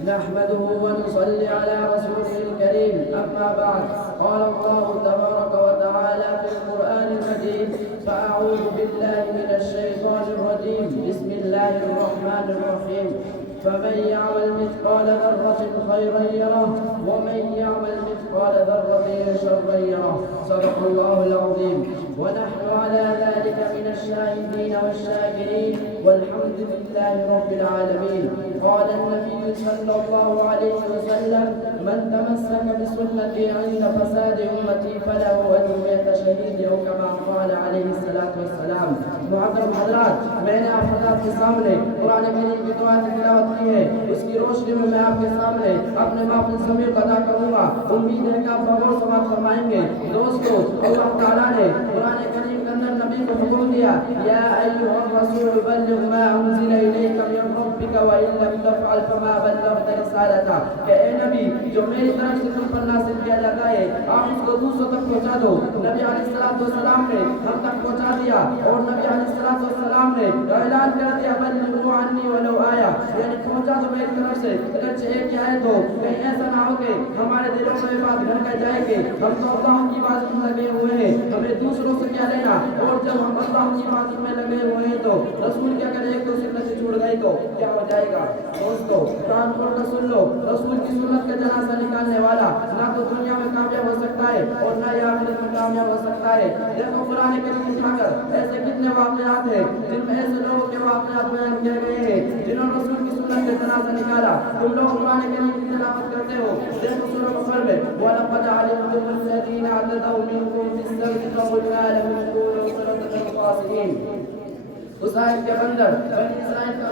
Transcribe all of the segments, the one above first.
نحمده ونصلي على رسوله الكريم. أما بعد، قال الله تبارك وتعالى في القرآن المجيد: فأعوذ بالله من الشيطان الرجيم. بسم الله الرحمن الرحيم. فمن يعمل مثقال ذرة خيرا يره ومن يعمل مثقال ذرة شرا يره. صدق الله العظيم. ونحن على ذلك من الشاهدين والشاكرين، والحمد لله رب العالمين. قال النبي صلى الله عليه وسلم: من تمسك بسنتي عند فساد أمتي فله أجر شهيد، أو كما قال عليه الصلاة والسلام. محترم حضرات، میں نے آپ حضرات کے سامنے قرآن کریم کی دعا کی تلاوت کی ہے. اس کی روشنی میں آپ کے سامنے اپنے معافی ضمیر کو ادا کروں گا. امید ہے کہ آپ غور سماعت فرمائیں گے. دوستو، اللہ تعالیٰ نے قرآن کریم کے اندر نبی کو حکم دیا: یا ایھا الرسول بلغ ما انزل الیک من ربک وان لم تفعل فما بلغت رسالتہ. کہ اے نبی، جو میری طرف سے تم پر نازل کیا جاتا ہے آپ اس کو دوسروں تک پہنچا دو. نبی علیہ السلام نے ہم تک پہنچا دیا، اور نبی علیہ السلام نے اعلان کر دیا: بلغوا عنی ولو آیا، یعنی پہنچا دو میری طرف سے اگرچہ ایک آیت ہو. کہیں ایسا نہ ہو کہ ہمارے دلوں میں بات گھر کر جائے کہ ہم تو اللہ کی بات میں لگے ہوئے ہیں، ہمیں دوسروں سے کیا لینا. اور جب ہم اللہ کی بات میں لگے ہوئے ہیں تو رسول کیا کرے، ایک دوسرے سے چھوڑ گئی تو کیا ہو جائے گا. دوستو، کان کھول کر سن لو، رسول کی سنت کا جنازہ نکالنے والا نہ تو دنیا میں کامیاب ہو سکتا ہے اور نہ ہی آخرت میں کامیاب ہو سکتا ہے. دیکھو قرآن کریم اٹھا کر ایسے کتنے واقعات ہیں جن میں ایسے لوگوں کے واقعات بیان کیے گئے ہیں جنہوں نے رسول کی سنت کا جنازہ نکالا. تم لوگ قرآن کریم کی تلاوت کرتے ہو، دیکھو سورہ بقرہ میں: وَلَقَدْ عَلِمْتُمُ الَّذِينَ اعْتَدَوْا مِنْكُمْ فِي السَّبْتِ فَقُلْنَا لَهُمْ كُونُوا قِرَدَةً خَاسِئِينَ. اس آیت کے اندر بنی اسرائیل کا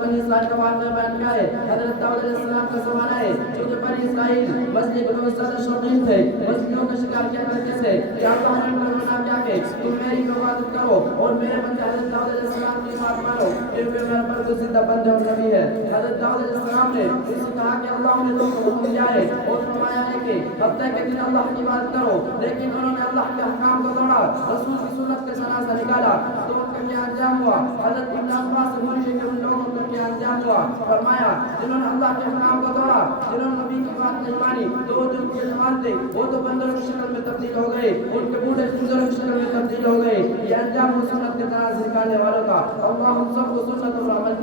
بنی اسرائیل کا واقعہ بیان کیا ہے. حضرت داؤد علیہ السلام کا زمانہ ہے. چونکہ بنی اسرائیل مچھلی کے بہت زیادہ شوقین تھے، مچھلیوں کا شکار کیا کرتے تھے. کیا اللہ نے فرمایا کیا کہ تم میری عبادت کرو اور میرے بندے حضرت داؤد علیہ السلام کی بات مانو، کیونکہ میرا برگزیدہ بندہ اور نبی ہے. حضرت داؤد علیہ السلام نے اس سے کہا کہ اللہ نے تم کو حکم دیا ہے اور فرمایا ہے کہ ہفتے کے دن اللہ کی بات کرو، لیکن انہوں نے اللہ کے احکام کو توڑا، رسول کی سنت کا جنازہ نکالا. تو ان کا کیا انجام ہوا؟ حضرت ابن عباس سے بولی کہ ان لوگوں کا کیا انجام ہوا؟ فرمایا: جنہوں نے اللہ کے احکام کو توڑا، جنہوں نے نبی کی بات نہیں مانی، تو وہ جو کے جوان تھے وہ تو بندروں کی شکل میں تبدیل ہو گئے، ان کے بوڑھے خنزروں کی شکل میں تبدیل ہو گئے. یہ انجام ہے سنت کے جنازہ نکالنے والوں کا. اللہ ہم سب کو سنت اور عمل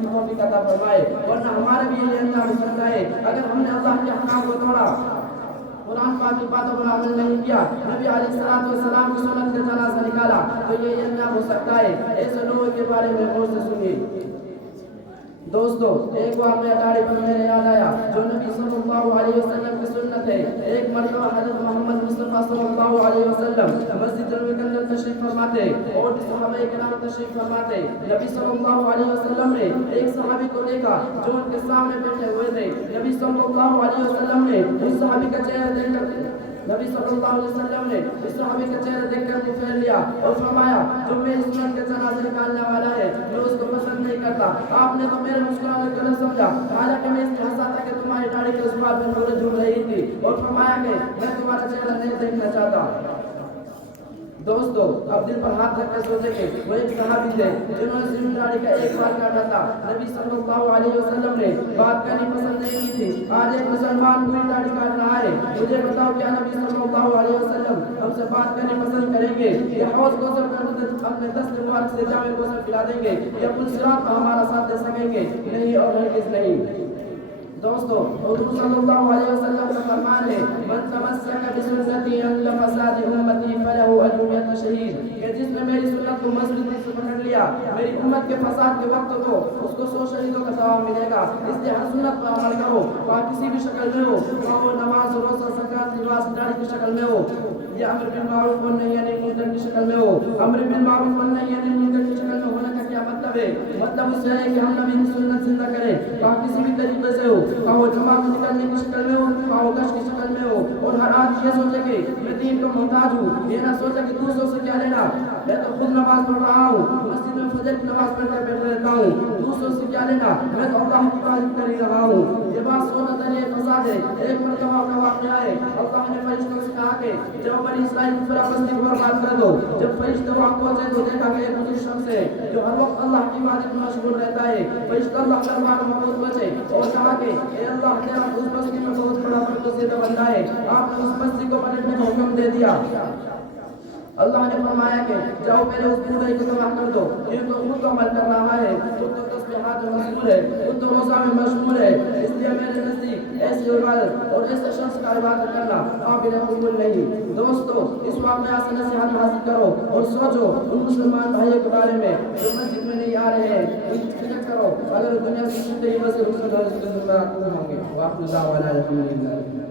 کی توفیق عطا فرمائے، ورنہ ہمارے بھی یہ انجام ہو سکتا ہے اگر ہم نے اللہ کے احکام کو توڑا، قرآن پاک کی باتوں پر عمل نہیں کیا، نبی علیہ السلام کی سنت کا جنازہ نکالا، تو یہ انجام ہو سکتا ہے. ایسے لوگوں کے بارے میں غور سے سنیے. دوستو، ایک واقعہ داڑھی پر میرے یاد آیا جو نبی صلی اللہ علیہ وسلم کی سنت ہے. ایک مرتبہ حضرت محمد مصطفیٰ صلی اللہ علیہ وسلم مسجد نبوی کے اندر تشریف فرماتے اور صحابہ کرام تشریف فرماتے. نبی صلی اللہ علیہ وسلم نے ایک صحابی کو دیکھا جو ان کے سامنے بیٹھے ہوئے تھے. نبی صلی اللہ علیہ وسلم نے اس صحابی کا چہرہ دیکھ کر نبی صلی اللہ علیہ وسلم نے اس صحابی کا چہرہ دیکھ کر منہ پھیر لیا اور فرمایا: جو میری سنت کا جنازہ نکالنے والا ہے میں اس کو پسند نہیں کرتا. آپ نے تو میرے مسکرانے کو نہ سمجھا، حالانکہ میں اس لیے ہنسا تھا کہ تمہاری داڑھی کے اس بات میں نوریں جھول رہی تھی، اور فرمایا کہ میں تمہارا چہرہ نہیں دیکھنا چاہتا. دوستو، اب دل پر ہاتھ رکھ کر سوچیں کہ وہ ایک صحابی تھے جنہوں نے صرف داڑھی کا ایک بال کاٹا تھا. نبی صلی اللہ علیہ وسلم نے بات کرنی پسند نہیں کی تھی. آج ایک مسلمان پوری داڑھی کاٹ رہا ہے. مجھے بتاؤ کیا نبی صلی اللہ علیہ وسلم ہم سے بات کرنی پسند کریں گے؟ یا حوض کوثر پر اپنے دست مبارک سے جام کوثر پلا دیں گے؟ یا پل صراط پر ہمارا ساتھ دے سکیں گے؟ نہیں اور ہرگز نہیں. دوستو، حضور صلی اللہ علیہ وسلم کا فرمان ہے: من تمسک بسنتی عند فساد امتی فلہ اجر شہید. کہ جس نے میری سنت کو مضبوطی سے پکڑ لیا میری امت کے فساد کے وقت تو اس کو 100 شہیدوں کا ثواب ملے گا. اس لیے ہر سنت پر عمل کرو، خواہ کسی بھی شکل میں ہو، خواہ وہ نماز، روزہ، زکات، لباس، داڑھی کی شکل میں ہو، یا امر بالمعروف والنہی عن المنکر کی شکل میں ہو. امر بالمعروف والنہی عن المنکر کی شکل میں ہونے کا کیا مطلب ہے؟ مطلب اس سے ہے کہ ہم نبی کی سنت زندہ کریں، خواہ کسی بھی طریقے سے ہو، خواہ وہ جماعت نکالنے کی شکل میں ہو، خواہ وہ گشت کی شکل میں ہو. اور ہر آدمی یہ سوچے کہ میں دین کو محتاج ہوں، یہ نہ سوچے کہ دوسروں سے کیا لینا. میں تو خود نماز پڑھ رہا ہوں، مسجد میں فجر کی نماز پڑھ کر بیٹھ رہتا ہوں، دوسروں سے کیا لینا میں تو اللہ کی عبادت کر ہی رہا ہوں. یہ بات سونا دریا فضا ہے. ایک مرتبہ کا واقعہ ہے. اللہ نے فرشتوں سے کہا کہ جب بنی اسرائیل کی پورا بستی کو برباد کر دو. جب فرشتے وہاں پہنچے تو دیکھا کہ ایک بزرگ شخص ہے جو ہر وقت اللہ کی عبادت میں مشغول رہتا ہے. فرشتہ اللہ کے دربار میں محمود بچے اور کہا کہ اے اللہ تیرا اس بستی میں بہت بڑا برکت بندہ ہے. آپ نے اس بستی کو پلٹنے کا حکم دے دیا. اللہ نے فرمایا کہ جاؤ پہلے اس بوڑھے کو تباہ کر دو. یہ تو خود عمل کر رہا ہے, خود تو تسبیحات میں مشغول ہے, خود تو روزہ میں مشغول ہے. اس لیے میرے نزدیک ایسی عبادت اور ایسے شخص کا عبادت کرنا قابل قبول نہیں. دوستو اس واقعہ سے نصیحت حاصل کرو اور سوچو ان مسلمان بھائیوں کے بارے میں جو مسجد میں نہیں آ رہے ہیں. ان کی فکر کرو. اگر دنیا سے چھوٹے ہی بس ہوں گے. واقعہ